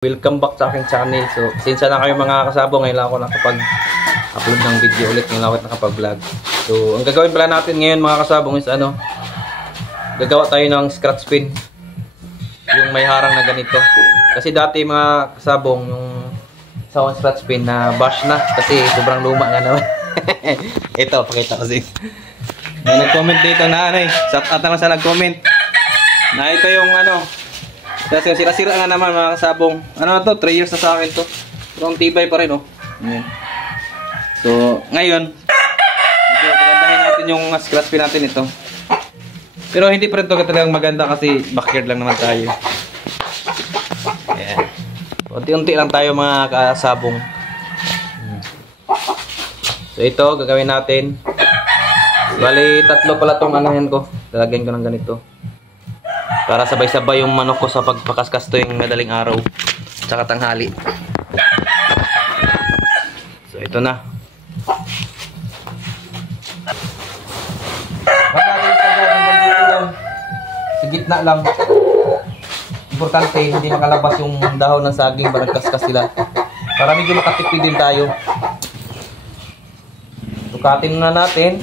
Welcome back sa aking channel. So, sinsa na kayo mga kasabo, ngayon lang ako nakapag-upload ng video ulit. Ngayon lang ako nakapag-vlog. So, ang gagawin pala natin ngayon mga kasabong is gagawa tayo ng scratch pin. Yung may harang na ganito. Kasi dati mga kasabong, yung sa scratch pin na bash na. Kasi sobrang luma nga naman. Ito, pakita ko sin. May nag-comment dito na shout out naman sa nag-comment. Na ito yung kasi sira-sira nga naman mga kasabong. Ano na to? 3 years na sa akin to. Pero ang tibay pa rin, oh. Ayan. So, ngayon, pagandahin natin yung scratch pin natin ito. Pero hindi pa rin ito talagang maganda kasi backyard lang naman tayo. Ayan. Unti-unti lang tayo mga kasabong. So, ito, gagawin natin. Bali, 3 pala itong anahin ko. Lalagyan ko ng ganito. Para sabay-sabay yung manok ko sa pagpakaskas tuwing madaling araw tsaka tanghali. So ito na. Wag natin sagad dito lang. Sa gitna lang. Importante hindi makalabas yung dahon ng saging para nagkaskas sila. Para medyo makatipid din tayo. Tukatin na natin.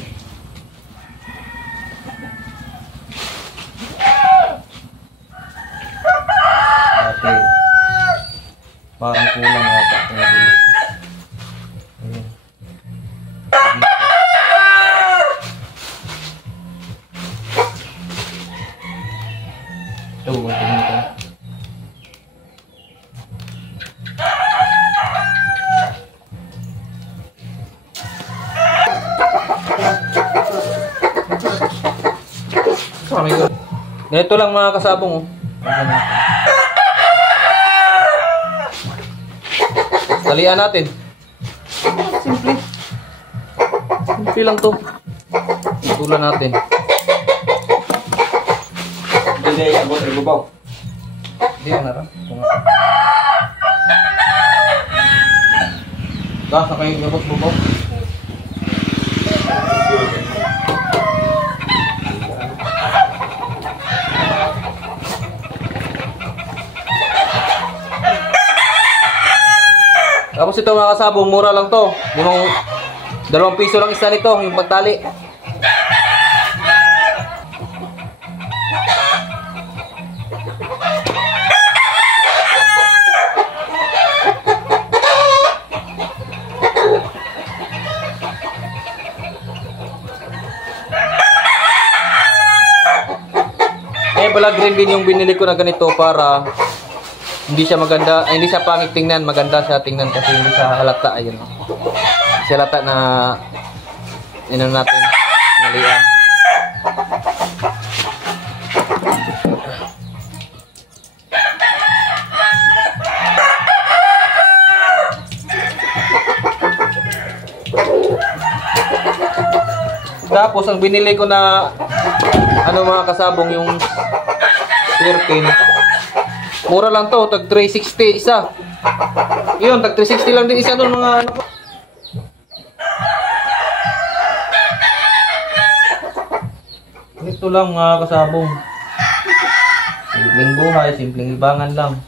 Parang kulang yata ito na dito. Ito, tingnan ko. Ganito lang mga kasabong, oh. Talian natin. Simple. Simple lang to. Tulan natin. Hindi, abot ang bubaw. Hindi mo na. Gasa kayo abot bubaw. Tapos ito mga kasabong, mura lang to. Yung 2 piso lang isa nito, yung pagtali. Ngayon pala green bean yung binili ko na ganito para hindi siya maganda, hindi siya pangit tingnan, maganda siya tingnan kasi hindi siya halata, ayun. Siya halata na natin, nalian. Tapos ang binili ko na mga kasabong yung sirkin. Mura lang to, tag 360 isa. Yun, tag 360 lang din isa doon mga ko. Ito lang mga kasabong. Simpleng buhay, simpleng libangan lang.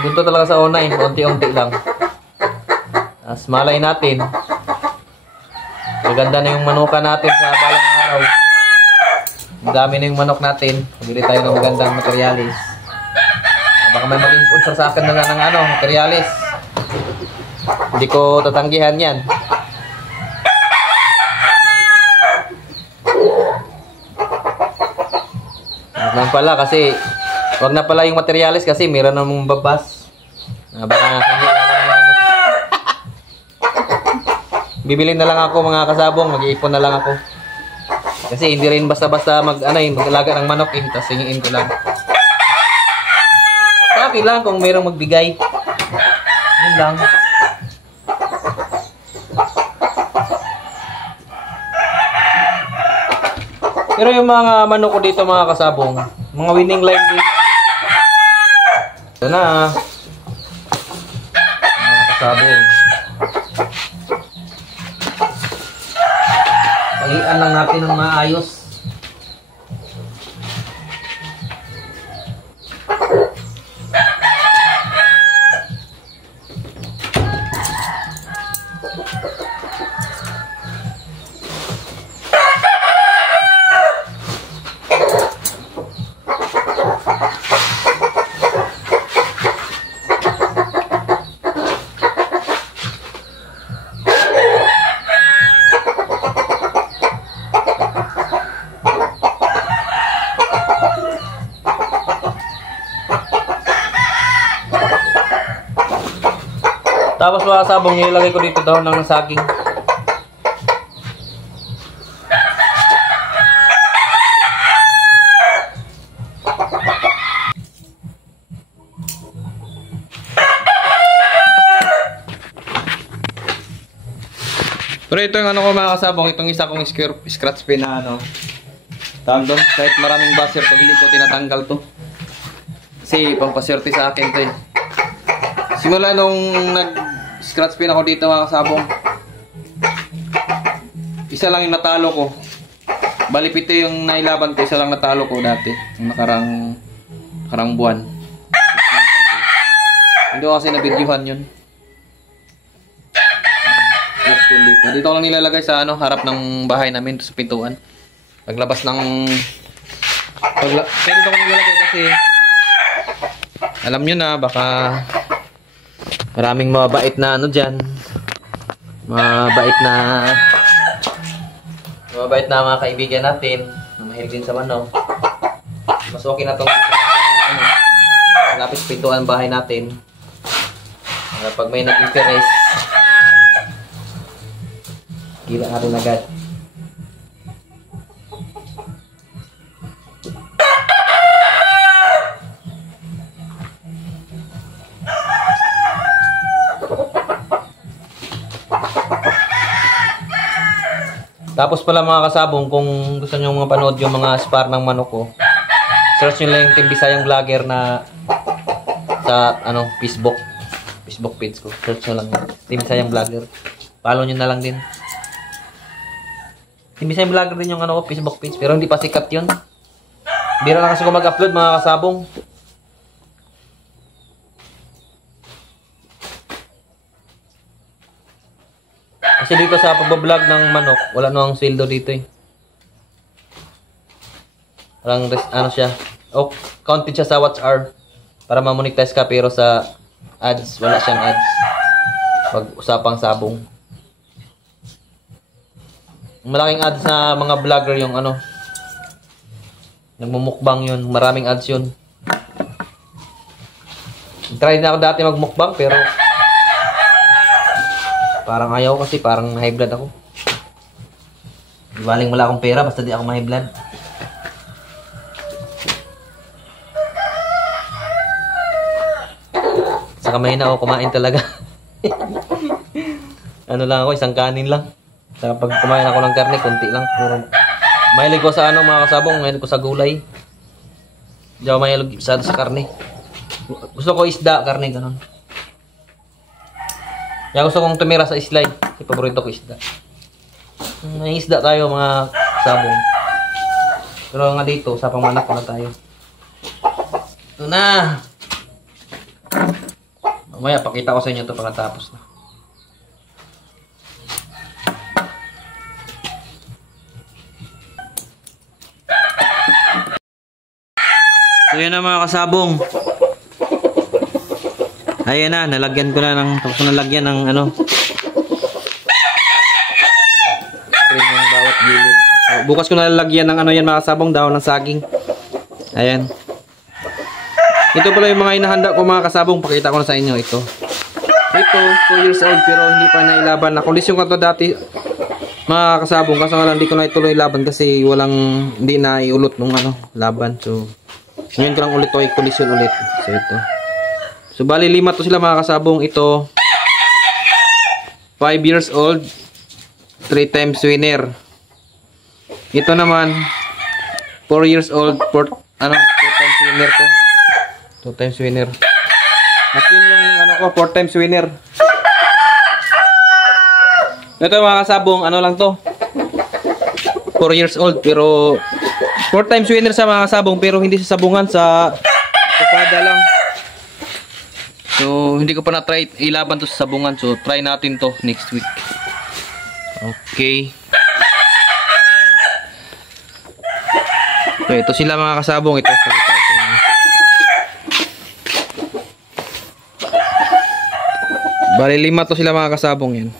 Dito talaga sa una unti-unti lang. As malay natin. Maganda na yung manuka natin sa balang araw. Ang dami na yung manok natin. Pabili tayo ng magandang materialis. Baka may maging sponsor sa akin na ng materialis. Hindi ko tatanggihan yan. Wag lang pala kasi wag na pala yung materialis kasi meron namang babas. Baka bibili na lang ako mga kasabong, mag-iipon na lang ako. Kasi hindi rin basta-basta mag-alaga ng manok tapos hingin ko lang. Sa akin lang kung mayroong magbigay. Yun lang. Pero yung mga manok ko dito mga kasabong, mga winning line din. Ito na. Mga kasabong. Palian lang natin ng maayos. Tapos mga kasabong, nilagay ko dito dahon ng saging. Pero ito yung ano ko mga kasabong, itong isa kong scratch pin na ano. Tawag doon, kahit maraming buzzer to, hindi ko tinatanggal to. Kasi pampaswerte sa akin to eh. Simula nung nag-scratch pin ako dito mga kasabong, isa lang yung natalo ko. Bali pito yung nailaban ko, isa lang natalo ko dati. Yung nakarang buwan. Hindi ko kasi na-videohan yun. Dito ko lang nilalagay sa ano, harap ng bahay namin sa pintuan. Paglabas ng dito ko nilalagay kasi alam nyo na baka maraming mabait na ano dyan. Mabait na mga kaibigan natin na mahilig din sa manok. Mas okay na itong ano, malapit sa pintuan bahay natin. Pag may nag-interest, kila natin agad. Tapos pala mga kasabong, kung gusto nyo mapanood yung mga spar ng manok ko, search nyo lang yung Team Bisayang Vlogger na sa ano, Facebook page ko. Search nyo lang yun. Team Bisayang Vlogger. Follow nyo na lang din. Team Bisayang Vlogger din yung ano ko, Facebook page. Pero hindi pa sikat yun. Bira na kasi ko mag-upload mga kasabong. Kasi dito sa pagbablog ng manok, wala nang sweldo dito eh. Parang ano siya. Oh, counted siya sa watch hour para ma-monetize ka, pero sa ads, wala siyang ads. Pag usapang sabong. Malaking ads na mga vlogger yung ano. Nagmumukbang yun, maraming ads yun. Try na ako dati magmukbang pero parang ayaw kasi, parang high blood ako. Ibaling wala akong pera, basta di ako high blood. Sa kamay na ako kumain talaga. Ano lang ako, isang kanin lang. Saka pag kumain ako ng karne, konti lang. Puro. Mahilig ko sa ano mga kasabong, mahilig ko sa gulay. Hindi ako mahilig sa karne. Gusto ko isda, karne, ganun. Kaya gusto kong tumira sa slide. Kasi paborito ko isda. May isda tayo mga sabong. Pero nga dito, sa pangmanak na tayo. Ito na! Mamaya, pakita ko sa inyo ito pagkatapos na. So yun na mga kasabong. Ayan na, nalagyan ko na ng, tapos ko nalagyan ng ano, cream ng bawat gilid. So, bukas ko nalagyan ng ano yan mga kasabong, dahon ng saging. Ayan. Ito pala yung mga inahanda ko mga kasabong, pakita ko na sa inyo ito. Ito, 2 years old pero hindi pa nailaban. Nakondisyon ko ito dati mga kasabong, kaso nga lang hindi ko na ituloy laban kasi hindi na iulot nung ano, laban. So, ngayon ko lang ulit ito, i-kondisyon ulit. So, ito. So, bali 5 to sila mga kasabong. Ito, 5 years old, 3 times winner. Ito naman, 4 years old, 2 times winner ko. 2 times winner. At yun yung ano ko, 4 times winner. Ito mga kasabong, ano lang to, 4 years old, pero 4 times winner sa mga kasabong, pero hindi sa sabungan, sa tupada lang. So, hindi ko pa na-try ilaban to sa sabungan. So, try natin to next week. Okay. So, ito sila mga kasabong. Ito. Bali 5 to sila mga kasabong yan.